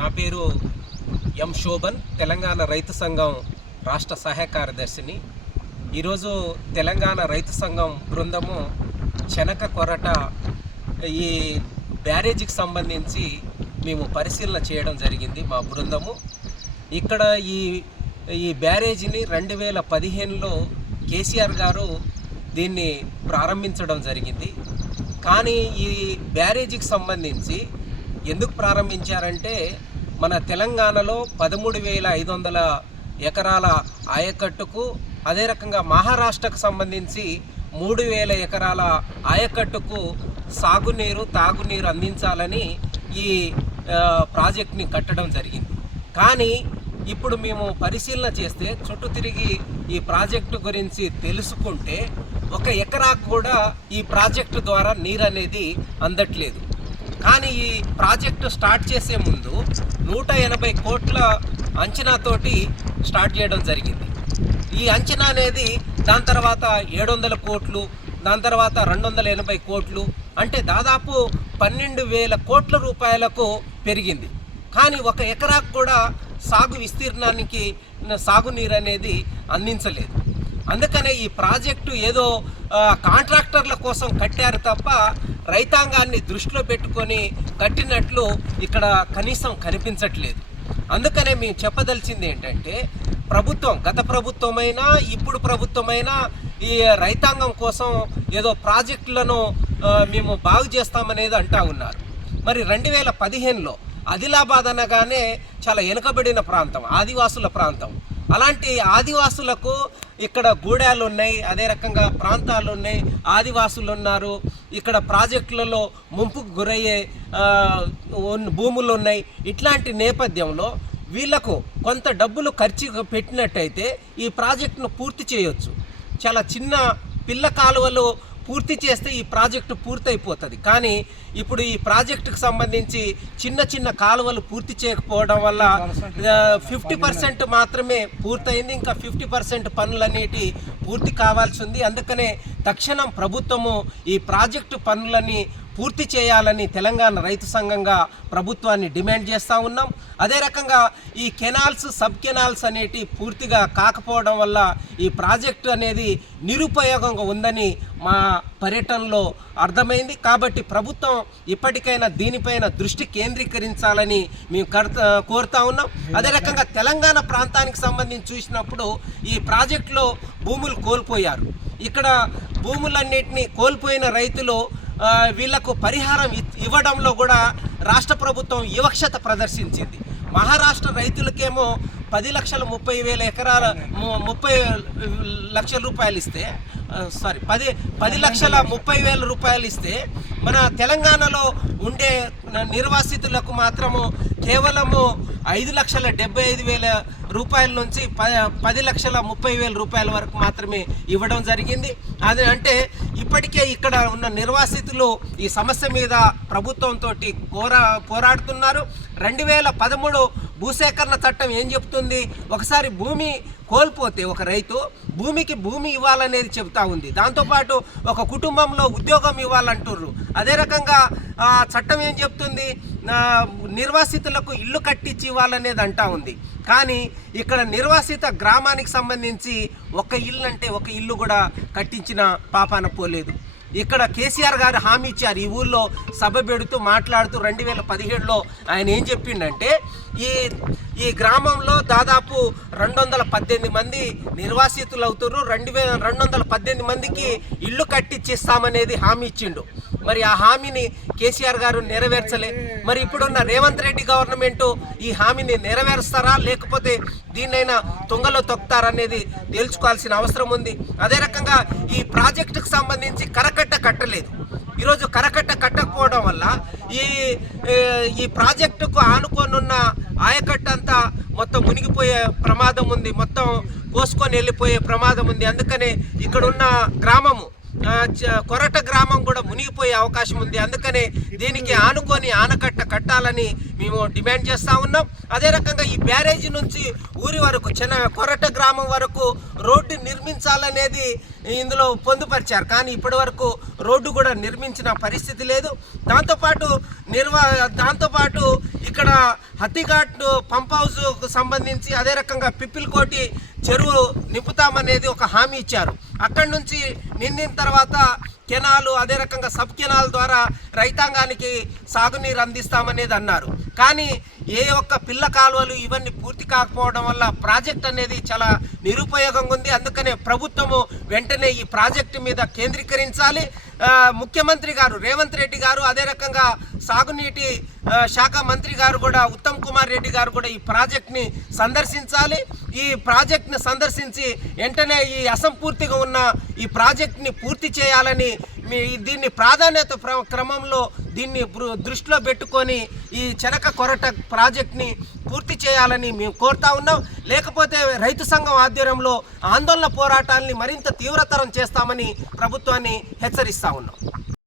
నా పేరు ఎం శోభన్, తెలంగాణ రైతు సంఘం రాష్ట్ర సహాయ కార్యదర్శిని. ఈరోజు తెలంగాణ రైతు సంఘం బృందము చెనక కొరట ఈ బ్యారేజీకి సంబంధించి మేము పరిశీలన చేయడం జరిగింది. మా బృందము ఇక్కడ ఈ బ్యారేజీని 2015లో కేసీఆర్ గారు దీన్ని ప్రారంభించడం జరిగింది. కానీ ఈ బ్యారేజీకి సంబంధించి ఎందుకు ప్రారంభించారంటే, మన తెలంగాణలో 13,500 ఎకరాల ఆయకట్టుకు, అదే రకంగా మహారాష్ట్రకు సంబంధించి 3,000 ఎకరాల ఆయకట్టుకు సాగునీరు, తాగునీరు అందించాలని ఈ ప్రాజెక్ట్ని కట్టడం జరిగింది. కానీ ఇప్పుడు మేము పరిశీలన చేస్తే, చుట్టూ తిరిగి ఈ ప్రాజెక్టు గురించి తెలుసుకుంటే, 1 ఎకరాకు కూడా ఈ ప్రాజెక్టు ద్వారా నీరు అనేది అందట్లేదు. కానీ ఈ ప్రాజెక్టు స్టార్ట్ చేసే ముందు 180 కోట్ల అంచనాతోటి స్టార్ట్ చేయడం జరిగింది. ఈ అంచనా అనేది దాని తర్వాత 700 కోట్లు, దాని తర్వాత 280 కోట్లు, అంటే దాదాపు 12,000 కోట్ల రూపాయలకు పెరిగింది. కానీ 1 ఎకరాకు కూడా సాగు విస్తీర్ణానికి సాగునీరు అనేది అందించలేదు. అందుకనే ఈ ప్రాజెక్టు ఏదో కాంట్రాక్టర్ల కోసం కట్టారు తప్ప రైతాంగాన్ని దృష్టిలో పెట్టుకొని కట్టినట్లు ఇక్కడ కనీసం కనిపించట్లేదు. అందుకనే మేము చెప్పదలిచింది ఏంటంటే, ప్రభుత్వం, గత ప్రభుత్వమైనా ఇప్పుడు ప్రభుత్వమైనా ఈ రైతాంగం కోసం ఏదో ప్రాజెక్టులను మేము బాగు చేస్తామనేది అంటా ఉన్నారు. మరి 2015లో ఆదిలాబాద్ అనగానే చాలా వెనుకబడిన ప్రాంతం, ఆదివాసుల ప్రాంతం. అలాంటి ఆదివాసులకు ఇక్కడ గూడాలు ఉన్నాయి, అదే రకంగా ప్రాంతాలు ఉన్నాయి, ఆదివాసులు ఉన్నారు. ఇక్కడ ప్రాజెక్టులలో ముంపుకు గురయ్యే భూములు ఉన్నాయి. ఇట్లాంటి నేపథ్యంలో వీళ్లకు కొంత డబ్బులు ఖర్చు పెట్టినట్టయితే ఈ ప్రాజెక్టును పూర్తి చేయొచ్చు. చాలా చిన్న పిల్ల కాలువలు పూర్తి చేస్తే ఈ ప్రాజెక్టు పూర్తయిపోతుంది. కానీ ఇప్పుడు ఈ ప్రాజెక్టుకు సంబంధించి చిన్న చిన్న కాలువలు పూర్తి చేయకపోవడం వల్ల 50% మాత్రమే పూర్తయింది. ఇంకా 50% పనులన్నిటి పూర్తి కావాల్సి ఉంది. అందుకనే తక్షణం ప్రభుత్వము ఈ ప్రాజెక్టు పనులని పూర్తి చేయాలని తెలంగాణ రైతు సంఘంగా ప్రభుత్వాన్ని డిమాండ్ చేస్తూ ఉన్నాం. అదే రకంగా ఈ కెనాల్స్, సబ్ కెనాల్స్ అనేటి పూర్తిగా కాకపోవడం వల్ల ఈ ప్రాజెక్టు అనేది నిరుపయోగంగా ఉందని మా పర్యటనలో అర్థమైంది. కాబట్టి ప్రభుత్వం ఇప్పటికైనా దీనిపైన దృష్టి కేంద్రీకరించాలని మేము కోరుతా ఉన్నాం. అదే రకంగా తెలంగాణ ప్రాంతానికి సంబంధించి చూసినప్పుడు ఈ ప్రాజెక్టులో భూములు కోల్పోయారు. ఇక్కడ భూములన్నింటినీ కోల్పోయిన రైతులు వీళ్లకు పరిహారం ఇవ్వడంలో కూడా రాష్ట్ర ప్రభుత్వం వివక్షత ప్రదర్శించింది. మహారాష్ట్ర రైతులకేమో 10,30,000 ఎకరాల 30 లక్షల రూపాయలు ఇస్తే, 10,30,000 రూపాయలు ఇస్తే, మన తెలంగాణలో ఉండే నిర్వాసితులకు మాత్రము కేవలము 5,75,000 రూపాయల నుంచి 10,30,000 రూపాయల వరకు మాత్రమే ఇవ్వడం జరిగింది. అది అంటే ఇప్పటికే ఇక్కడ ఉన్న నిర్వాసితులు ఈ సమస్య మీద ప్రభుత్వంతో పోరాడుతున్నారు. 2013 భూసేకరణ చట్టం ఏం చెప్తుంది? ఒకసారి భూమి కోల్పోతే ఒక రైతు భూమికి భూమి ఇవ్వాలనేది చెబుతా ఉంది. దాంతోపాటు ఒక కుటుంబంలో ఉద్యోగం ఇవ్వాలంటుర్రు. అదే రకంగా చట్టం ఏం చెప్తుంది? నిర్వాసితులకు ఇల్లు కట్టించి ఇవ్వాలనేది అంటా ఉంది. కానీ ఇక్కడ నిర్వాసిత గ్రామానికి సంబంధించి ఒక ఇల్లు అంటే ఒక ఇల్లు కూడా కట్టించిన పాపాన పోలేదు. ఇక్కడ కేసీఆర్ గారు హామీ ఇచ్చారు. ఈ ఊళ్ళో సభ పెడుతూ మాట్లాడుతూ 2017లో ఆయన ఏం చెప్పిండంటే, ఈ గ్రామంలో దాదాపు 218 మంది నిర్వాసితులు అవుతారు, 218 మందికి ఇల్లు కట్టించిస్తామనేది హామీ ఇచ్చిండు. మరి ఆ హామీని కేసీఆర్ గారు నెరవేర్చలే. మరి ఇప్పుడున్న రేవంత్ రెడ్డి గవర్నమెంటు ఈ హామీని నెరవేరుస్తారా, లేకపోతే దీన్నైనా తుంగలో తొక్కుతారనేది తేల్చుకోవాల్సిన అవసరం ఉంది. అదే రకంగా ఈ ప్రాజెక్టుకు సంబంధించి కరకట్ట కట్టలేదు. ఈరోజు కరకట్ట కట్టకపోవడం వల్ల ఈ ప్రాజెక్టుకు ఆనుకోనున్న ఆయకట్టు అంతా మొత్తం మునిగిపోయే ప్రమాదం ఉంది, మొత్తం కోసుకొని వెళ్ళిపోయే ప్రమాదం ఉంది. అందుకనే ఇక్కడున్న గ్రామము కొరట గ్రామం కూడా మునిగిపోయే అవకాశం ఉంది. అందుకనే దీనికి ఆనుకొని ఆనకట్ట కట్టాలని మేము డిమాండ్ చేస్తూ ఉన్నాం. అదే రకంగా ఈ బ్యారేజీ నుంచి ఊరి వరకు కొరట గ్రామం వరకు రోడ్డు నిర్మించాలనేది ఇందులో పొందుపరిచారు. కానీ ఇప్పటి వరకు రోడ్డు కూడా నిర్మించిన పరిస్థితి లేదు. దాంతోపాటు ఇక్కడ హత్తిఘాట్ పంప్ హౌస్కు సంబంధించి అదే రకంగా పిప్పిలకోటి చెరువు నింపుతామనేది ఒక హామీ ఇచ్చారు. అక్కడి నుంచి నిండిన తర్వాత కెనాలు అదే రకంగా సబ్ కెనాల్ ద్వారా రైతాంగానికి సాగునీరు అందిస్తామనేది అన్నారు. కానీ ఏ ఒక్క పిల్ల కాలువలు ఇవన్నీ పూర్తి కాకపోవడం వల్ల ప్రాజెక్ట్ అనేది చాలా నిరుపయోగంగా ఉంది. అందుకనే ప్రభుత్వము వెంటనే ఈ ప్రాజెక్టు మీద కేంద్రీకరించాలి. ముఖ్యమంత్రి గారు రేవంత్ రెడ్డి గారు అదే రకంగా సాగునీటి శాఖ మంత్రి గారు కూడా ఉత్తమ్ కుమార్ రెడ్డి గారు కూడా ఈ ప్రాజెక్ట్ని సందర్శించాలి. ఈ ప్రాజెక్ట్ని సందర్శించి వెంటనే ఈ అసంపూర్తిగా ఉన్న ఈ ప్రాజెక్ట్ని పూర్తి చేయాలని దీన్ని ప్రాధాన్యత క్రమంలో దీన్ని దృష్టిలో పెట్టుకొని ఈ చెనక కొరట ప్రాజెక్ట్ని పూర్తి చేయాలని మేము కోరుతా ఉన్నాం. లేకపోతే రైతు సంఘం ఆధ్వర్యంలో ఆందోళన పోరాటాలని మరింత తీవ్రతరం చేస్తామని ప్రభుత్వాన్ని హెచ్చరిస్తా ఉన్నాం.